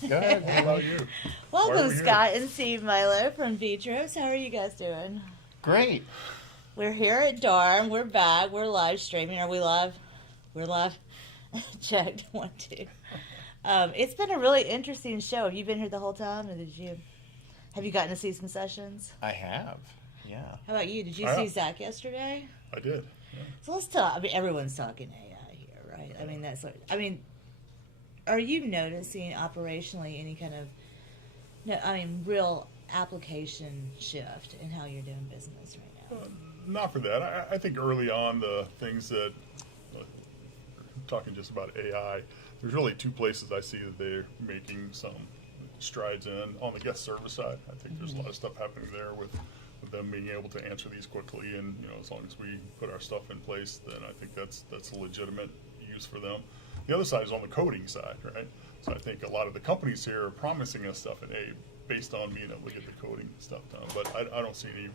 Good. What about you? Why are Welcome, we here? Scott and Steve Milo from Vitros. How are you guys doing? Great. We're here at DARM. We're back. We're live streaming. Are we live? We're live. Checked. 1, 2. It's been a really interesting show. Have you been here the whole time, or have you gotten to see some sessions? I have. Yeah. How about you? Did you I see have. Zach yesterday? I did. Yeah. So let's talk. I mean, everyone's talking AI here, right? I mean, are you noticing operationally any kind of, real application shift in how you're doing business right now? Not for that. I think early on the things that, talking just about AI, there's really two places I see that they're making some strides in. On the guest service side, I think there's a lot of stuff happening there with them being able to answer these quickly, and as long as we put our stuff in place, then I think that's a legitimate use for them. The other side is on the coding side, right? So I think a lot of the companies here are promising us stuff based on being able to get the coding stuff done. But I don't see any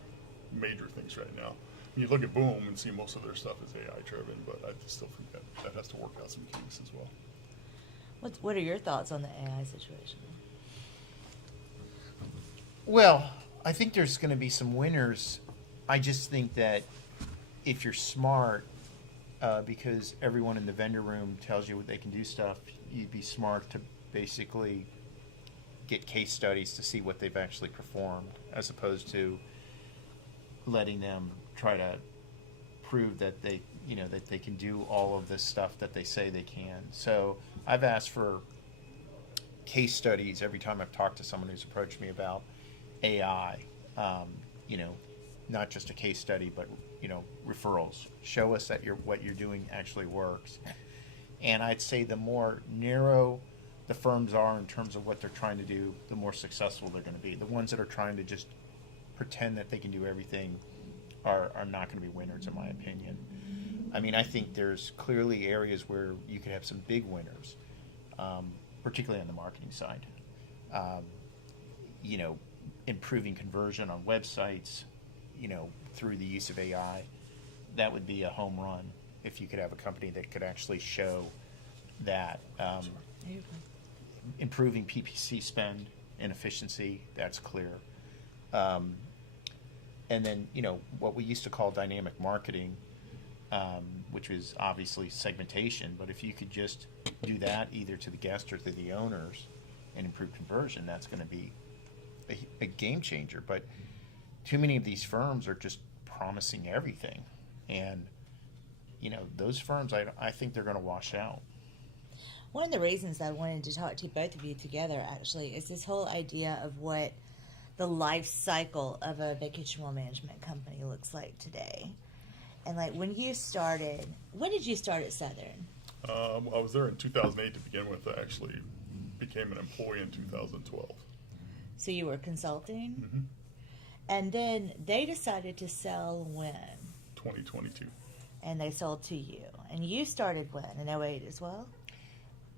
major things right now. You look at Boom and see most of their stuff is AI driven, but I still think that has to work out some kinks as well. What are your thoughts on the AI situation? Well, I think there's going to be some winners. I just think that if you're smart, because everyone in the vendor room tells you what they can do stuff, you'd be smart to basically get case studies to see what they've actually performed, as opposed to letting them try to prove that they can do all of this stuff that they say they can. So I've asked for case studies every time I've talked to someone who's approached me about AI. Not just a case study, but referrals. Show us that what you're doing actually works. And I'd say the more narrow the firms are in terms of what they're trying to do, the more successful they're going to be. The ones that are trying to just pretend that they can do everything are not going to be winners, in my opinion. I mean, I think there's clearly areas where you could have some big winners, particularly on the marketing side. Improving conversion on websites, through the use of AI. That would be a home run if you could have a company that could actually show that improving PPC spend and efficiency, that's clear. And then, what we used to call dynamic marketing, which was obviously segmentation, but if you could just do that either to the guest or to the owners and improve conversion, that's going to be a game changer. But too many of these firms are just promising everything. And, those firms, I think they're going to wash out. One of the reasons I wanted to talk to both of you together, actually, is this whole idea of what the life cycle of a vacation management company looks like today. And when did you start at Southern? I was there in 2008 to begin with. I actually became an employee in 2012. So you were consulting? Mm-hmm. And then they decided to sell when? 2022. And they sold to you. And you started when? In '08 as well?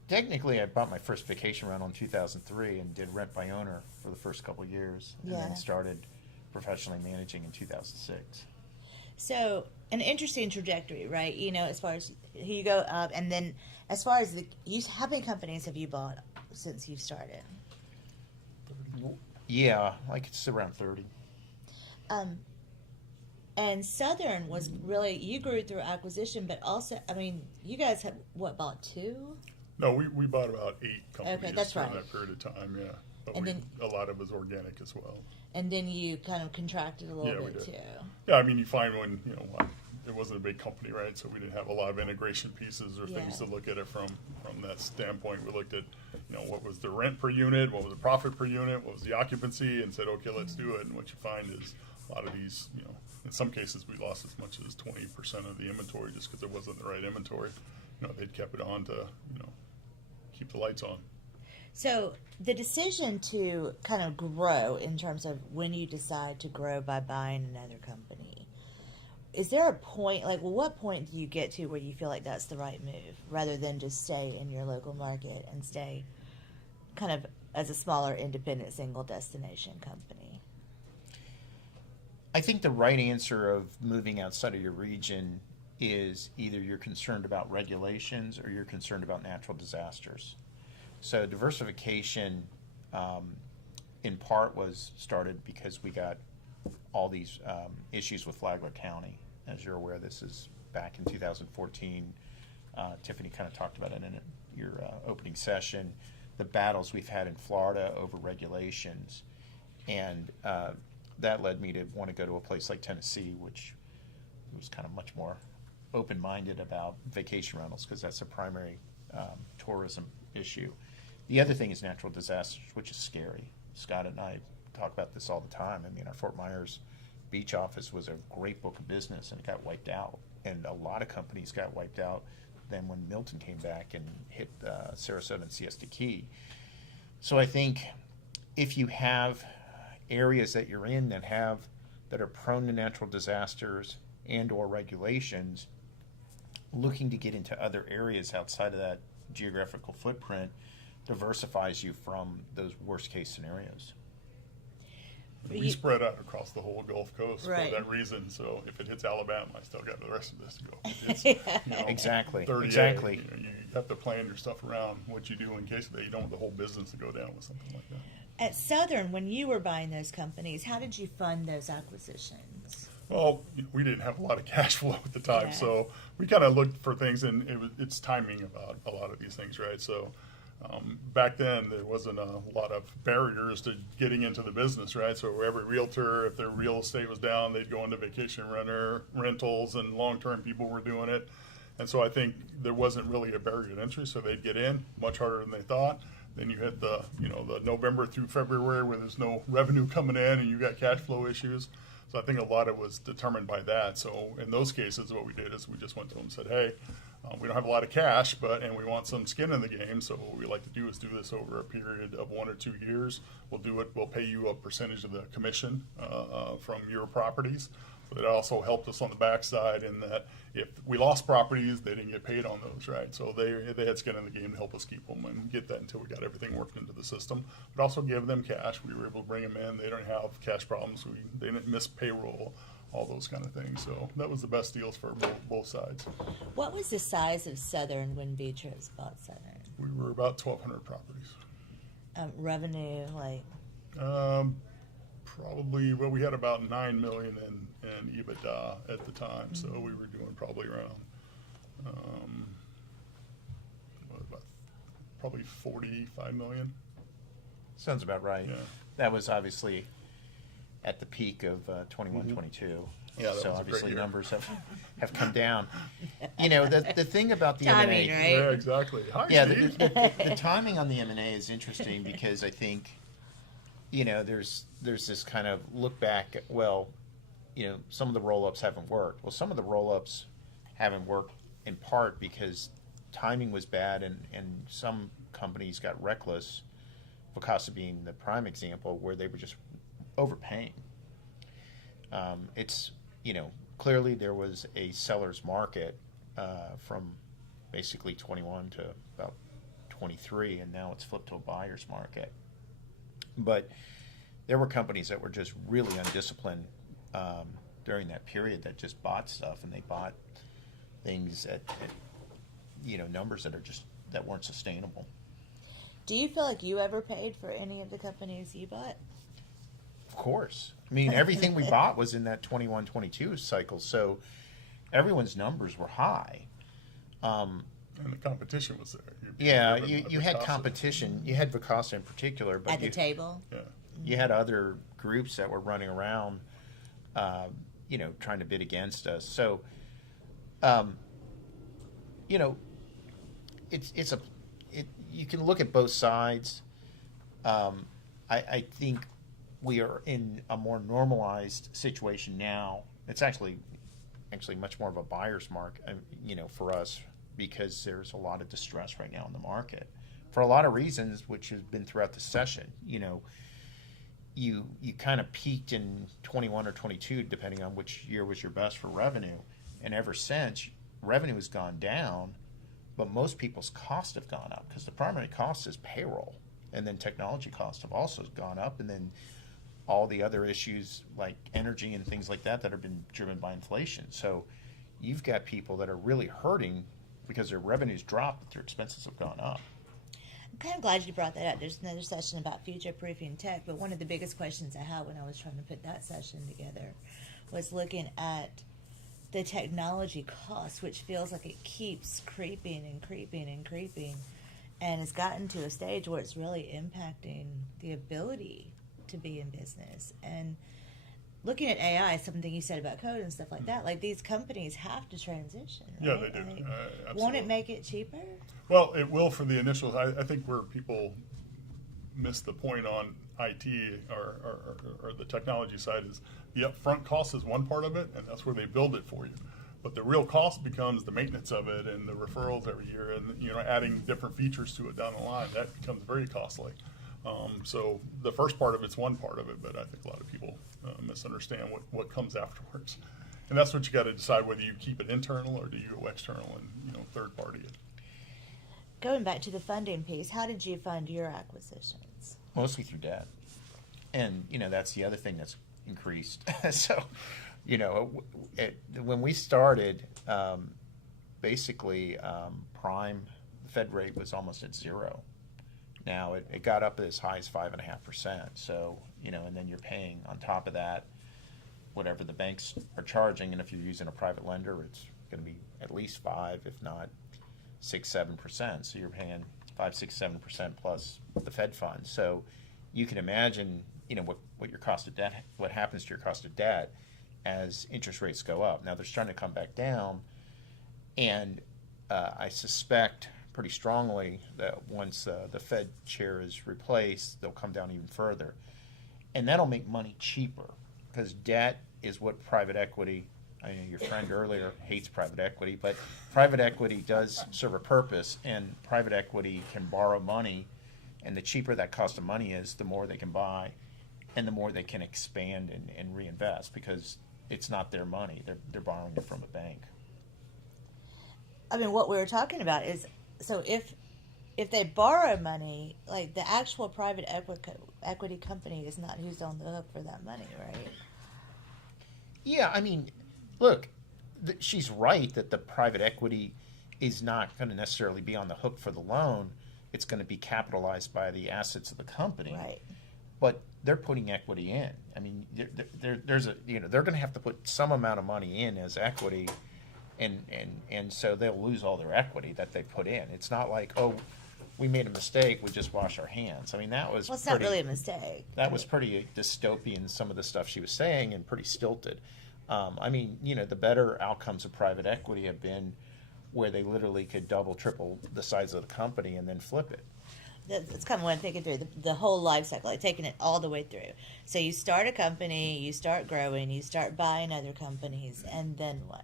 Technically, I bought my first vacation rental in 2003 and did rent by owner for the first couple of years, and then started professionally managing in 2006. So an interesting trajectory, right? As far as you go up, and then as far as how many companies have you bought since you've started? Yeah, it's around 30. And Southern was really, you grew through acquisition, but also, you guys have, bought 2? No, we bought about 8 companies Okay, that's during right. that period of time, yeah. But And then, a lot of it was organic as well. And then you kind of contracted a little bit too. Yeah, you find when, it wasn't a big company, right? So we didn't have a lot of integration pieces or things to look at it from that standpoint. We looked at, what was the rent per unit, what was the profit per unit, what was the occupancy, and said, okay, let's do it. And what you find is a lot of these, in some cases we lost as much as 20% of the inventory just because it wasn't the right inventory. They'd kept it on to, keep the lights on. So the decision to kind of grow in terms of when you decide to grow by buying another company, is there a point, what point do you get to where you feel like that's the right move rather than just stay in your local market and stay kind of as a smaller independent single destination company? I think the right answer of moving outside of your region is either you're concerned about regulations or you're concerned about natural disasters. So diversification, in part, was started because we got all these issues with Flagler County. As you're aware, this is back in 2014. Tiffany kind of talked about it in your opening session. The battles we've had in Florida over regulations, and that led me to want to go to a place like Tennessee, which was kind of much more open-minded about vacation rentals because that's a primary tourism issue. The other thing is natural disasters, which is scary. Scott and I talk about this all the time. I mean, our Fort Myers beach office was a great book of business, and it got wiped out. And a lot of companies got wiped out then when Milton came back and hit Sarasota and Siesta Key. So I think if you have areas that you're in that are prone to natural disasters and or regulations, looking to get into other areas outside of that geographical footprint diversifies you from those worst case scenarios. We spread out across the whole Gulf Coast Right. for that reason. So if it hits Alabama, I still got the rest of this to go. It's, Exactly. 30A, Exactly. You have to plan your stuff around what you do in case that you don't want the whole business to go down with something like that. At Southern, when you were buying those companies, how did you fund those acquisitions? Well, we didn't have a lot of cash flow at the time, Yeah. so we kind of looked for things, and it's timing about a lot of these things, right? So back then, there wasn't a lot of barriers to getting into the business, right? So every realtor, if their real estate was down, they'd go into vacation rentals, and long-term people were doing it. And so I think there wasn't really a barrier to entry, so they'd get in much harder than they thought. Then you hit the November through February where there's no revenue coming in and you got cash flow issues. So I think a lot of it was determined by that. So in those cases, what we did is we just went to them and said, hey, we don't have a lot of cash, and we want some skin in the game. So what we like to do is do this over a period of 1 or 2 years. We'll do it. We'll pay you a percentage of the commission from your properties. But it also helped us on the backside in that if we lost properties, they didn't get paid on those, right? So they had skin in the game to help us keep them and get that until we got everything worked into the system. But also give them cash. We were able to bring them in. They don't have cash problems. They didn't miss payroll, all those kind of things. So that was the best deals for both sides. What was the size of Southern when Beatrice bought Southern? We were about 1,200 properties. Revenue, like Probably, well, we had about $9 million in EBITDA at the time, so we were doing probably around, probably $45 million. Sounds about right. Yeah. That was obviously at the peak of 21, 22. Yeah, that so was a great obviously year. numbers have come down. The thing about the Timing, M&A, right? Yeah, exactly. Hi, yeah, Steve. the timing on the M&A is interesting because I think, there's this kind of look back at, some of the roll-ups haven't worked. Well, some of the roll-ups haven't worked in part because timing was bad and some companies got reckless, Vacasa being the prime example, where they were just overpaying. It's, clearly there was a seller's market from basically 21 to about 23, and now it's flipped to a buyer's market. But there were companies that were just really undisciplined during that period that just bought stuff, and they bought things at numbers that weren't sustainable. Do you feel like you ever paid for any of the companies you bought? Of course. I mean, everything we bought was in that 21, 22 cycle, so everyone's numbers were high. And the competition was there. Yeah, you had competition. You had Vacasa in particular, but At the table? Yeah. you had other groups that were running around, trying to bid against us. So, you can look at both sides. I think we are in a more normalized situation now. It's actually much more of a buyer's market, for us, because there's a lot of distress right now in the market for a lot of reasons, which has been throughout the session. You kind of peaked in 21 or 22, depending on which year was your best for revenue, and ever since, revenue has gone down, but most people's costs have gone up because the primary cost is payroll, and then technology costs have also gone up, and then all the other issues like energy and things like that have been driven by inflation. So you've got people that are really hurting because their revenues dropped, but their expenses have gone up. I'm kind of glad you brought that up. There's another session about future-proofing tech, but one of the biggest questions I had when I was trying to put that session together was looking at the technology cost, which feels like it keeps creeping and creeping and creeping, and it's gotten to a stage where it's really impacting the ability to be in business. And looking at AI, something you said about code and stuff like that, like these companies have to transition. Yeah, right? they do. Like, Absolutely. won't it make it cheaper? Well, it will for the initials. I think where people miss the point on IT or the technology side is the upfront cost is one part of it, and that's where they build it for you. But the real cost becomes the maintenance of it and the referrals every year, and adding different features to it down the line. That becomes very costly. So the first part of it's one part of it, but I think a lot of people misunderstand what comes afterwards. And that's what you got to decide, whether you keep it internal or do you go external and third party it. Going back to the funding piece, how did you fund your acquisitions? Mostly through debt. And, that's the other thing that's increased. So, when we started, basically, prime, the Fed rate was almost at zero. Now, it got up as high as 5.5%. So, and then you're paying on top of that whatever the banks are charging. And if you're using a private lender, it's going to be at least 5, if not 6-7%. So you're paying 5-6-7% plus the Fed funds. So you can imagine, what your cost of debt, what happens to your cost of debt as interest rates go up. Now they're starting to come back down, and I suspect pretty strongly that once the Fed chair is replaced, they'll come down even further, and that'll make money cheaper because debt is what private equity. I know your friend earlier hates private equity, but private equity does serve a purpose, and private equity can borrow money, and the cheaper that cost of money is, the more they can buy, and the more they can expand and reinvest because it's not their money. They're borrowing it from a bank. I mean, what we were talking about is, so if they borrow money, like the actual private equity company is not who's on the hook for that money, right? Yeah, I mean, look, she's right that the private equity is not going to necessarily be on the hook for the loan. It's going to be capitalized by the assets of the company. Right. But they're putting equity in. I mean, there's a they're going to have to put some amount of money in as equity, and so they'll lose all their equity that they put in. It's not like, oh, we made a mistake, we just wash our hands. I mean, that was Well, it's not really a mistake. That was pretty dystopian, some of the stuff she was saying, and pretty stilted. I mean, the better outcomes of private equity have been where they literally could double, triple the size of the company and then flip it. That's kind of what I'm thinking through, the whole life cycle, like taking it all the way through. So you start a company, you start growing, you start buying other companies, and then what?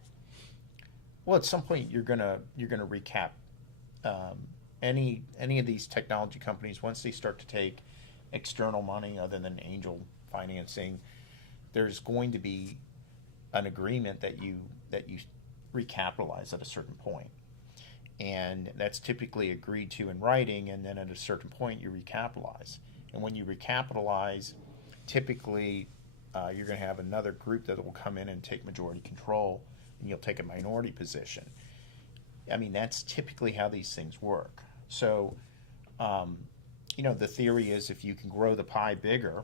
Well, at some point you're gonna recap any of these technology companies. Once they start to take external money other than angel financing, there's going to be an agreement that you recapitalize at a certain point. And that's typically agreed to in writing, and then at a certain point you recapitalize. And when you recapitalize, typically you're going to have another group that will come in and take majority control, and you'll take a minority position. I mean, that's typically how these things work. So, the theory is if you can grow the pie bigger,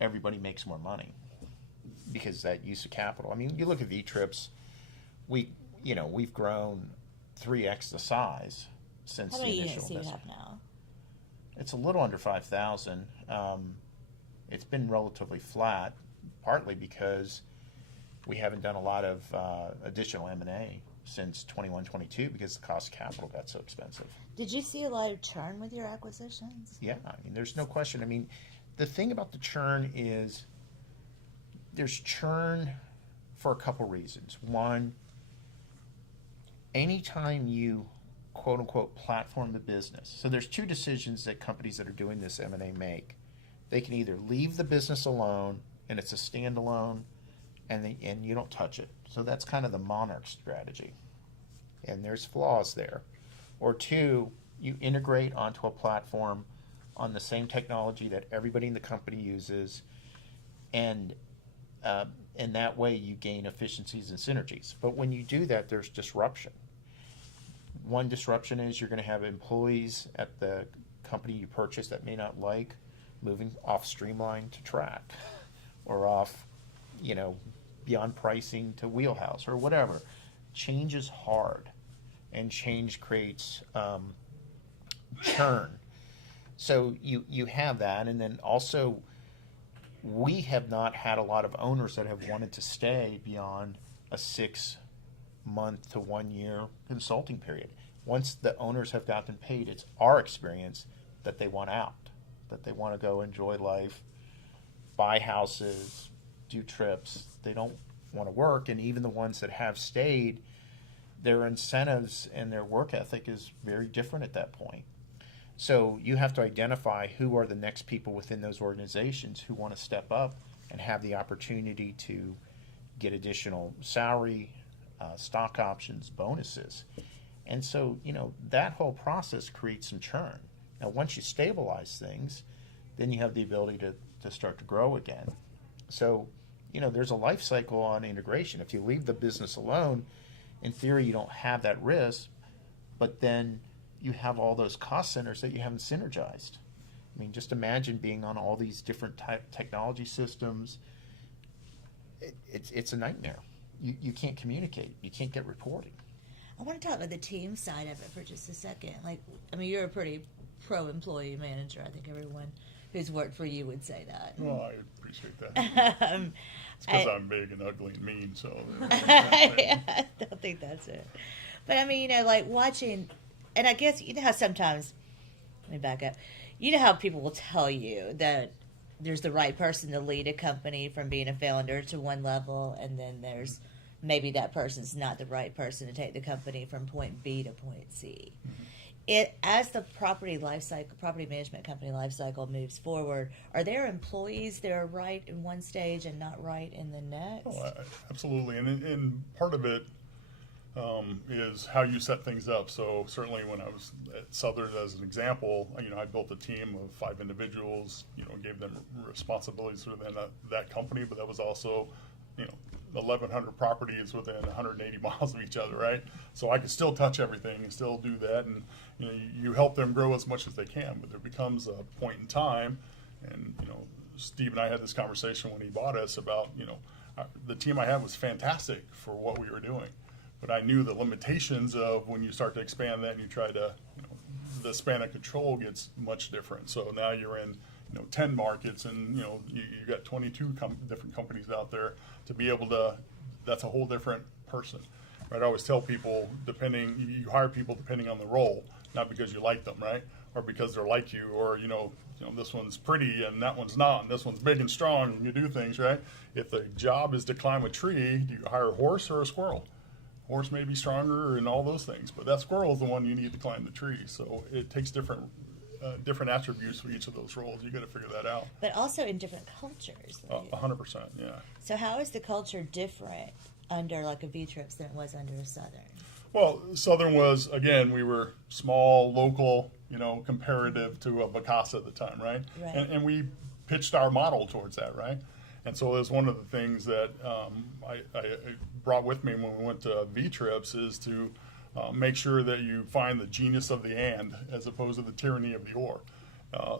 everybody makes more money because that use of capital. I mean, you look at V-Trips, we've grown 3x the size since How many the units initial do you investment. have now? It's a little under 5,000. It's been relatively flat, partly because we haven't done a lot of additional M&A since 21-22 because the cost of capital got so expensive. Did you see a lot of churn with your acquisitions? Yeah, I mean, there's no question. I mean, the thing about the churn is there's churn for a couple reasons. One, anytime you quote unquote platform the business. So there's two decisions that companies that are doing this M&A make. They can either leave the business alone and it's a standalone and you don't touch it. So that's kind of the monarch strategy. And there's flaws there. Or two, you integrate onto a platform on the same technology that everybody in the company uses, and that way you gain efficiencies and synergies. But when you do that, there's disruption. One disruption is you're going to have employees at the company you purchase that may not like, moving off Streamline to Track, or off, Beyond Pricing to Wheelhouse, or whatever. Change is hard, and change creates churn. So you have that, and then also we have not had a lot of owners that have wanted to stay beyond a 6-month to 1 year consulting period. Once the owners have gotten paid, it's our experience that they want out, that they want to go enjoy life, buy houses, do trips. They don't want to work, and even the ones that have stayed, their incentives and their work ethic is very different at that point. So you have to identify who are the next people within those organizations who want to step up and have the opportunity to get additional salary, stock options, bonuses. And so, that whole process creates some churn. Now, once you stabilize things, then you have the ability to start to grow again. So, there's a life cycle on integration. If you leave the business alone, in theory, you don't have that risk, but then you have all those cost centers that you haven't synergized. I mean, just imagine being on all these different technology systems. It's a nightmare. You can't communicate. You can't get reporting. I want to talk about the team side of it for just a second. You're a pretty pro-employee manager. I think everyone who's worked for you would say that. Well, I appreciate that. It's because I'm big and ugly and mean, so. I don't think that's it. But watching, and I guess how sometimes, let me back up. How people will tell you that there's the right person to lead a company from being a founder to one level, and then there's maybe that person's not the right person to take the company from point B to point C. As the property management company life cycle moves forward, are there employees that are right in one stage and not right in the next? Oh, absolutely, and part of it is how you set things up. So certainly when I was at Southern, as an example, I built a team of 5 individuals, gave them responsibilities within that company, but that was also, 1,100 properties within 180 miles of each other, right? So I could still touch everything and still do that, and you help them grow as much as they can, but there becomes a point in time, and Steve and I had this conversation when he bought us about, the team I had was fantastic for what we were doing, but I knew the limitations of when you start to expand that and you try to, the span of control gets much different. So now you're in 10 markets, and you got 22 different companies out there. To be able to, that's a whole different person, right? I always tell people, you hire people depending on the role, not because you like them, right? Or because they're like you, or this one's pretty and that one's not, and this one's big and strong, and you do things, right? If the job is to climb a tree, do you hire a horse or a squirrel? Horse may be stronger and all those things, but that squirrel is the one you need to climb the tree. So it takes different attributes for each of those roles. You got to figure that out. But also in different cultures. 100%, yeah. So how is the culture different under a V-Trips than it was under a Southern? Well, Southern was, again, we were small, local, comparative to a Vacasa at the time, right? And we pitched our model towards that, right? And so it was one of the things that I brought with me when we went to V-Trips is to make sure that you find the genius of the and as opposed to the tyranny of the or.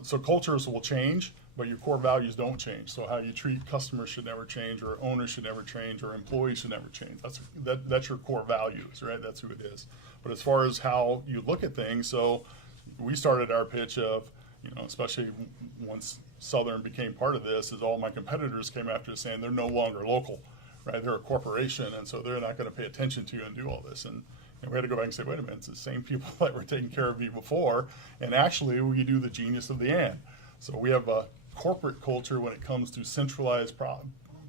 So cultures will change, but your core values don't change. So how you treat customers should never change, or owners should never change, or employees should never change. That's your core values, right? That's who it is. But as far as how you look at things, so we started our pitch of, especially once Southern became part of this, is all my competitors came after us saying they're no longer local, right? They're a corporation, and so they're not going to pay attention to you and do all this. And we had to go back and say, wait a minute, it's the same people that were taking care of me before, and actually we do the genius of the and. So we have a corporate culture when it comes to centralized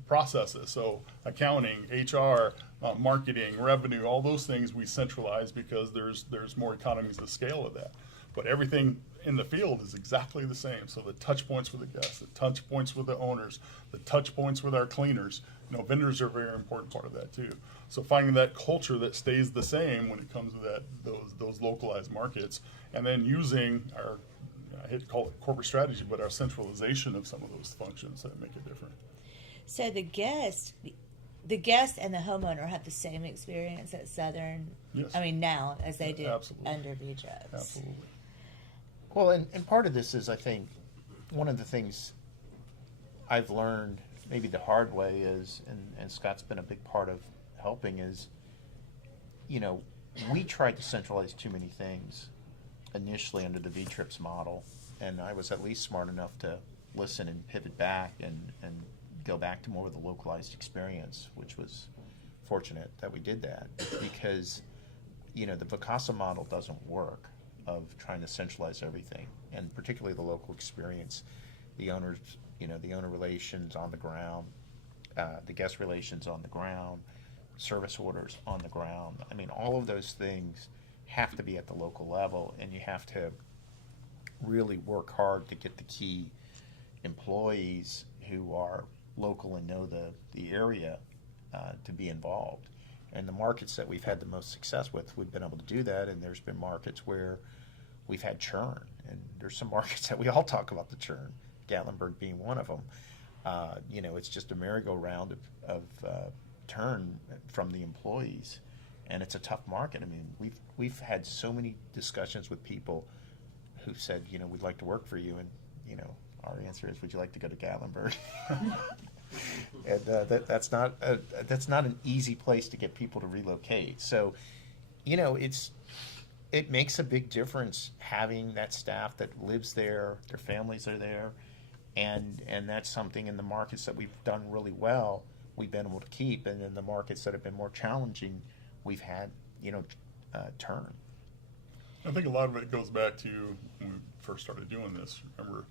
processes. So accounting, HR, marketing, revenue, all those things we centralize because there's more economies of scale of that. But everything in the field is exactly the same. So the touch points with the guests, the touch points with the owners, the touch points with our cleaners. Vendors are a very important part of that too. So finding that culture that stays the same when it comes to those localized markets, and then using our, I hate to call it corporate strategy, but our centralization of some of those functions that make it different. So the guest and the homeowner have the same experience at Southern. Yes. I mean, now as they did Absolutely. under V-Trips. Absolutely. Well, and part of this is, I think, one of the things I've learned maybe the hard way is, and Scott's been a big part of helping, is, we tried to centralize too many things initially under the V-Trips model, and I was at least smart enough to listen and pivot back and go back to more of the localized experience, which was fortunate that we did that, because the Vacasa model doesn't work of trying to centralize everything, and particularly the local experience, the owners, the owner relations on the ground, the guest relations on the ground, service orders on the ground. I mean, all of those things have to be at the local level, and you have to really work hard to get the key employees who are local and know the area to be involved. And the markets that we've had the most success with, we've been able to do that, and there's been markets where we've had churn, and there's some markets that we all talk about the churn, Gatlinburg being one of them. It's just a merry-go-round of turn from the employees, and it's a tough market. I mean, we've had so many discussions with people who said, we'd like to work for you, and our answer is, would you like to go to Gatlinburg? And that's not an easy place to get people to relocate. So, it makes a big difference having that staff that lives there, their families are there, and that's something in the markets that we've done really well, we've been able to keep, and in the markets that have been more challenging, we've had turn. I think a lot of it goes back to when we first started doing this. Remember,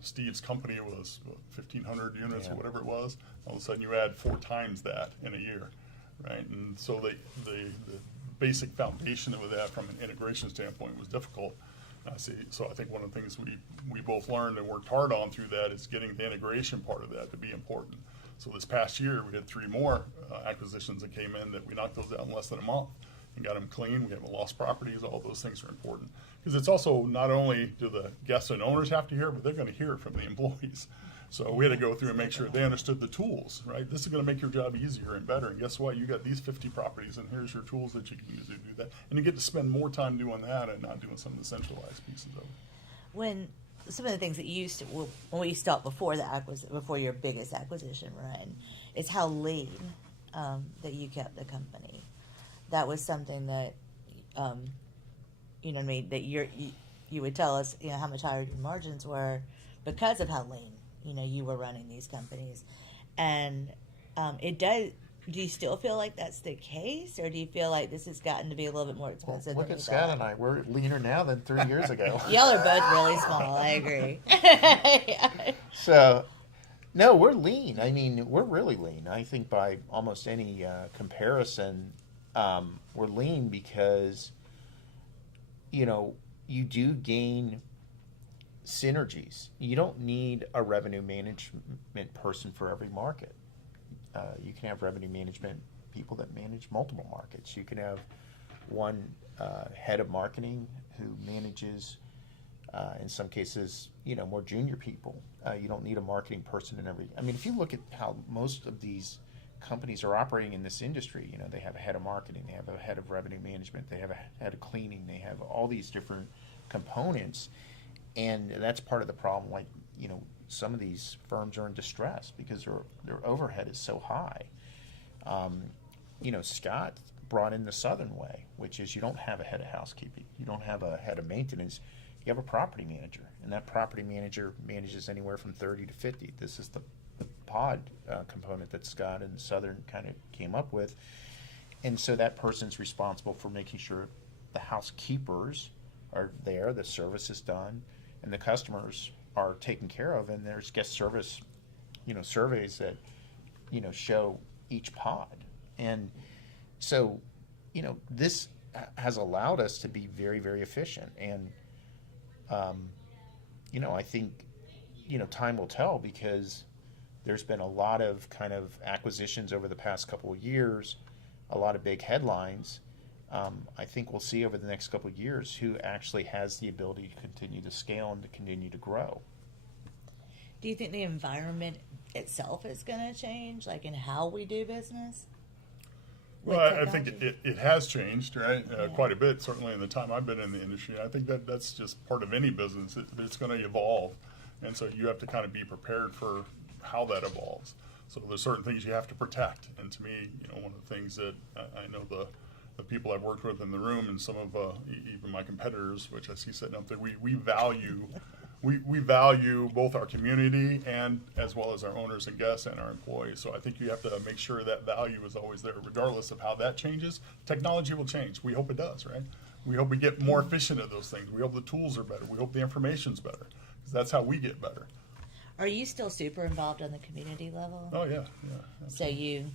Steve's company was 1,500 units or whatever it was. All of a sudden, you add 4 times that in a year, right? And so the basic foundation of that from an integration standpoint was difficult. So I think one of the things we both learned and worked hard on through that is getting the integration part of that to be important. So this past year, we had 3 more acquisitions that came in that we knocked those out in less than a month and got them clean. We haven't lost properties. All those things are important. Because it's also not only do the guests and owners have to hear, but they're going to hear it from the employees. So we had to go through and make sure they understood the tools, right? This is going to make your job easier and better. And guess what? You got these 50 properties, and here's your tools that you can use to do that. And you get to spend more time doing that and not doing some of the centralized pieces of it. When some of the things that you used to, when we stopped before before your biggest acquisition run, is how lean that you kept the company. That was something that, that you would tell us, how much higher your margins were because of how lean, you were running these companies. And it does. Do you still feel like that's the case, or do you feel like this has gotten to be a little bit more expensive? Well, look at Scott and I. We're leaner now than 3 years ago. Y'all are both really small. I agree. So, no, we're lean. I mean, we're really lean. I think by almost any comparison, we're lean because, you do gain synergies. You don't need a revenue management person for every market. You can have revenue management people that manage multiple markets. You can have one head of marketing who manages, in some cases, more junior people. You don't need a marketing person in every. I mean, if you look at how most of these companies are operating in this industry, they have a head of marketing, they have a head of revenue management, they have a head of cleaning, they have all these different components, and that's part of the problem. Like, some of these firms are in distress because their overhead is so high. Scott brought in the Southern way, which is you don't have a head of housekeeping, you don't have a head of maintenance, you have a property manager, and that property manager manages anywhere from 30 to 50. This is the pod component that Scott and Southern kind of came up with. And so that person's responsible for making sure the housekeepers are there, the service is done, and the customers are taken care of, and there's guest service, surveys that, show each pod. And so, this has allowed us to be very, very efficient. And, I think, time will tell, because there's been a lot of kind of acquisitions over the past couple of years, a lot of big headlines. I think we'll see over the next couple of years who actually has the ability to continue to scale and to continue to grow. Do you think the environment itself is going to change, like in how we do business? with Well, I think technology? it has changed, right? Quite a bit, certainly in the time I've been in the industry. I think that's just part of any business. It's going to evolve. And so you have to kind of be prepared for how that evolves. So there's certain things you have to protect. And to me, one of the things that I know the people I've worked with in the room and some of even my competitors, which I see sitting up there, we value we value both our community and as well as our owners and guests and our employees. So I think you have to make sure that value is always there, regardless of how that changes. Technology will change. We hope it does, right? We hope we get more efficient at those things. We hope the tools are better. We hope the information's better, because that's how we get better. Are you still super involved on the community level? Oh yeah. So you.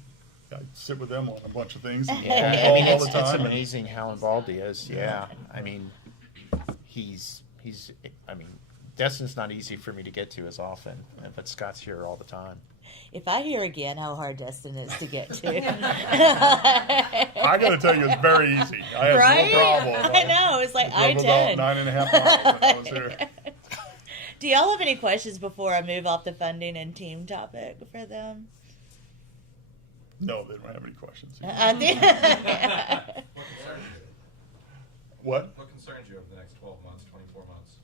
I sit with them on a bunch of things. And Yeah, call I mean, all the it's time. amazing how involved he is. Yeah, I mean, he's. I mean, Destin's not easy for me to get to as often, but Scott's here all the time. If I hear again how hard Destin is to get to, I got to tell you, it's very easy. I have right? no problem. I know. It's like I drove about I-10. 9.5 miles when I was there. Do y'all have any questions before I move off the funding and team topic for them? No, they don't have any questions. I think. What? What concerns you over the next 12 months, 24 months?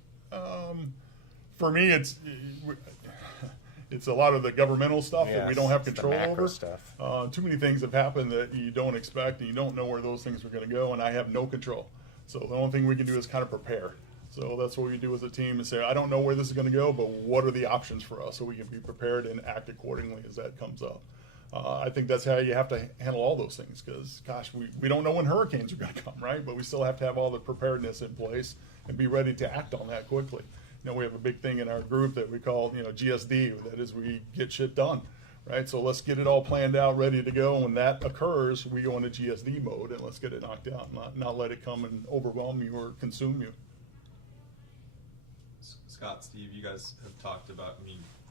For me, it's a lot of the governmental stuff that we Yes, don't have it's the control macro over. stuff. Too many things have happened that you don't expect, and you don't know where those things are going to go, and I have no control. So the only thing we can do is kind of prepare. So that's what we do as a team, is say, I don't know where this is going to go, but what are the options for us, so we can be prepared and act accordingly as that comes up. I think that's how you have to handle all those things, because, gosh, we don't know when hurricanes are going to come, right? But we still have to have all the preparedness in place and be ready to act on that quickly. We have a big thing in our group that we call, GSD. That is, we get shit done, right? So let's get it all planned out, ready to go. And when that occurs, we go into GSD mode and let's get it knocked out, not let it come and overwhelm you or consume you. Scott, Steve, you guys have talked about,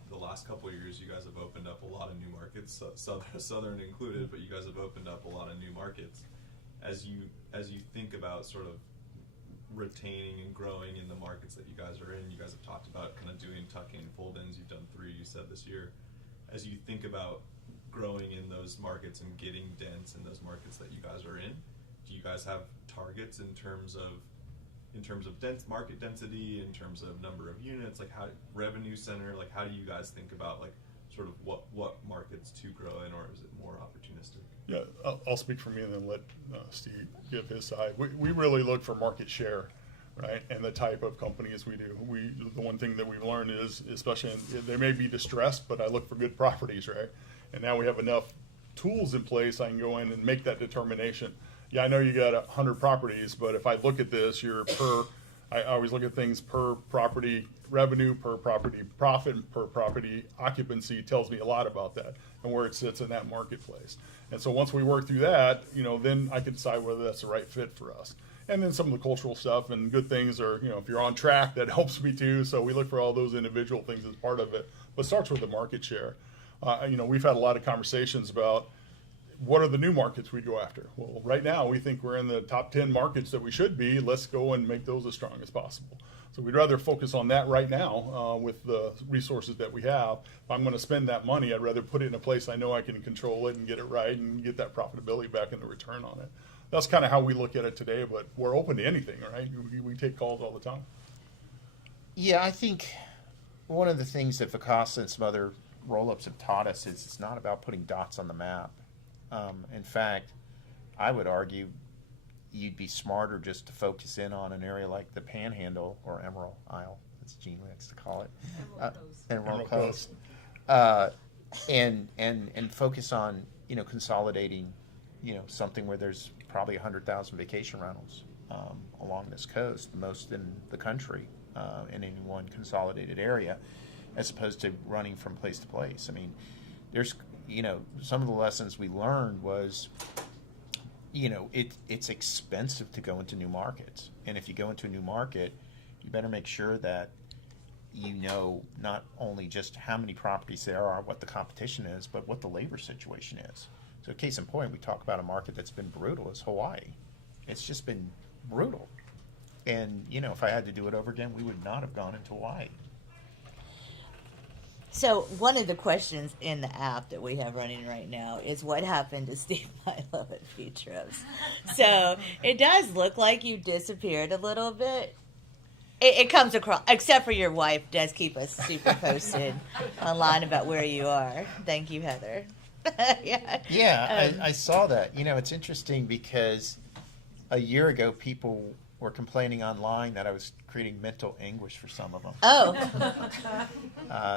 the last couple of years, you guys have opened up a lot of new markets, Southern included, but you guys have opened up a lot of new markets. As you think about sort of retaining and growing in the markets that you guys are in, you guys have talked about kind of doing tuck-in fold-ins. You've done 3, you said, this year. As you think about growing in those markets and getting dense in those markets that you guys are in, do you guys have targets in terms of market density, in terms of number of units, like how revenue center, like how do you guys think about like sort of what markets to grow in, or is it more opportunistic? Yeah, I'll speak for me and then let Steve give his side. We really look for market share, right, and the type of companies we do. The one thing that we've learned is, especially they may be distressed, but I look for good properties, right? And now we have enough tools in place, I can go in and make that determination. Yeah, I know you got 100 properties, but if I look at this, I always look at things per property revenue, per property profit, per property occupancy tells me a lot about that and where it sits in that marketplace. And so once we work through that, then I can decide whether that's the right fit for us. And then some of the cultural stuff and good things are, if you're on track, that helps me too. So we look for all those individual things as part of it, but it starts with the market share. We've had a lot of conversations about what are the new markets we go after. Well, right now we think we're in the top 10 markets that we should be. Let's go and make those as strong as possible. So we'd rather focus on that right now with the resources that we have. If I'm going to spend that money, I'd rather put it in a place I know I can control it and get it right and get that profitability back and the return on it. That's kind of how we look at it today, but we're open to anything, right? We take calls all the time. Yeah, I think one of the things that Vacasa and some other roll-ups have taught us is it's not about putting dots on the map. In fact, I would argue you'd be smarter just to focus in on an area like the Panhandle or Emerald Isle, as Gene likes to call it. Emerald Coast. And focus on, consolidating, something where there's probably 100,000 vacation rentals along this coast, the most in the country, in any one consolidated area, as opposed to running from place to place. I mean, there's, some of the lessons we learned was, it's expensive to go into new markets. And if you go into a new market, you better make sure that you know not only just how many properties there are, what the competition is, but what the labor situation is. So case in point, we talk about a market that's been brutal is Hawaii. It's just been brutal. And, if I had to do it over again, we would not have gone into Hawaii. So one of the questions in the app that we have running right now is what happened to Steve Milo at Features. So it does look like you disappeared a little bit. It comes across, except for your wife does keep us super posted online about where you are. Thank you, Heather. Yeah, I saw that. You know, it's interesting because a year ago people were complaining online that I was creating mental anguish for some of them. Oh.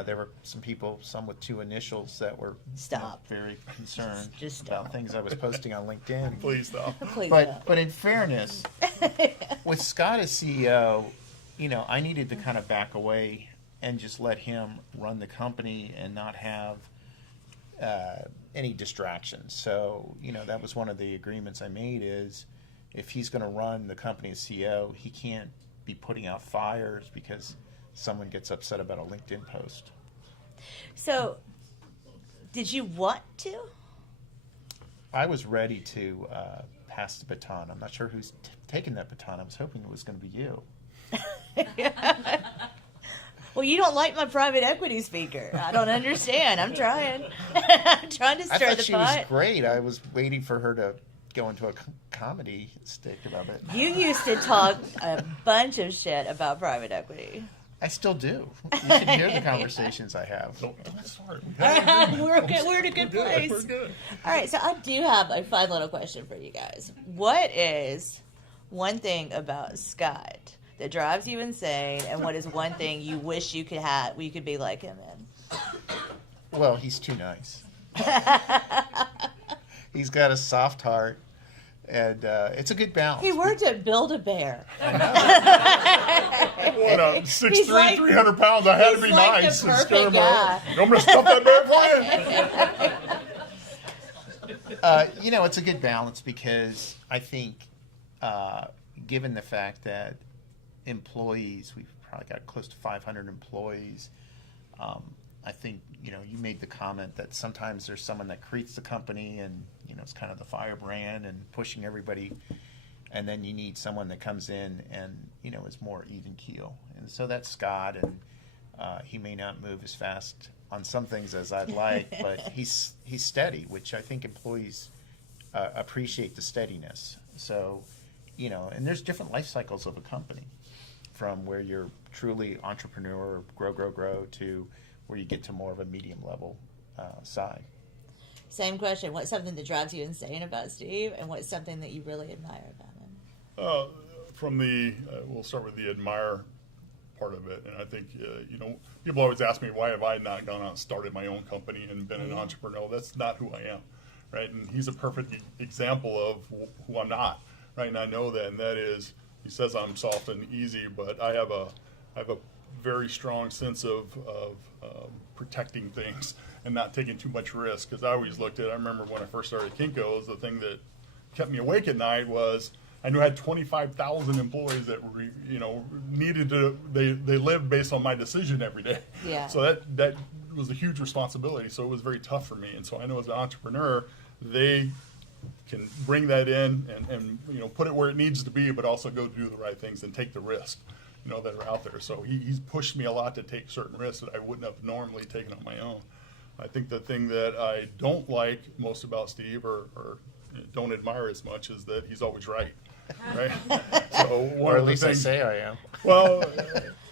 There were some people, some with 2 initials, that were Stop. Very concerned Just about stop. things I was posting on LinkedIn. Please stop. Please don't. But in fairness, with Scott as CEO, you know, I needed to kind of back away and just let him run the company and not have any distractions. So, you know, that was one of the agreements I made is if he's going to run the company as CEO, he can't be putting out fires because someone gets upset about a LinkedIn post. So, did you want to? I was ready to pass the baton. I'm not sure who's taking that baton. I was hoping it was going to be you. Well, you don't like my private equity speaker. I don't understand. I'm trying. I'm trying to I stir thought the she pot. was great. I was waiting for her to go into a comedy stick about it. You used to talk a bunch of shit about private equity. I still do. You should hear the conversations I have. Don't start. We're in a good place. We're good. All right, so I do have a fun little question for you guys. What is one thing about Scott that drives you insane, and what is one thing you wish you could have, we could be like him in? Well, he's too nice. He's got a soft heart, and it's a good balance. He worked at Build-A-Bear. What up? 6'3", He's like- 300 pounds. I had to he's be like the nice and scare perfect him away. guy. You want me to stuff that bear for you? You know, it's a good balance because I think, given the fact that employees, we've probably got close to 500 employees. I think, you know, you made the comment that sometimes there's someone that creates the company and, you know, it's kind of the firebrand and pushing everybody. And then you need someone that comes in and, you know, is more even keel. And so that's Scott, and he may not move as fast on some things as I'd like, but he's steady, which I think employees appreciate the steadiness. So, you know, and there's different life cycles of a company, from where you're truly entrepreneur, grow, to where you get to more of a medium level side. Same question. What's something that drives you insane about Steve, and what's something that you really admire about him? From the, we'll start with the admire part of it. And I think, you know, people always ask me, why have I not gone out and started my own company and been an entrepreneur? That's not who I am, right? And he's a perfect example of who I'm not, right? And I know that, and that is, he says I'm soft and easy, but I have a very strong sense of protecting things and not taking too much risk. Because I always looked at, I remember when I first started Kinko's, the thing that kept me awake at night was I knew I had 25,000 employees that needed to, they lived based on my decision every day. Yeah. So that was a huge responsibility. So it was very tough for me. And so I know as an entrepreneur, they can bring that in and you know, put it where it needs to be, but also go do the right things and take the risk, you know, that are out there. So he's pushed me a lot to take certain risks that I wouldn't have normally taken on my own. I think the thing that I don't like most about Steve or don't admire as much is that he's always right. Right? So one Or of at the least things, I say I am. well,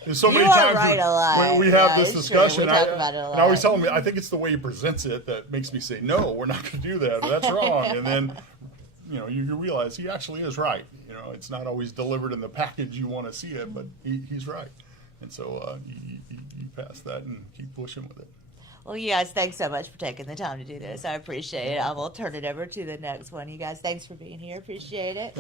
there's so You many are times right a lot. when we have Yeah, this it's true. discussion. We talk about it a And I always lot. tell him, I think it's the way he presents it that makes me say, no, we're not going to do that. Or, that's wrong. And then, you know, you realize he actually is right. You know, it's not always delivered in the package you want to see it, but he's right. And so you pass that and keep pushing with it. Well, you guys, thanks so much for taking the time to do this. I appreciate it. I will turn it over to the next one. You guys, thanks for being here. Appreciate it.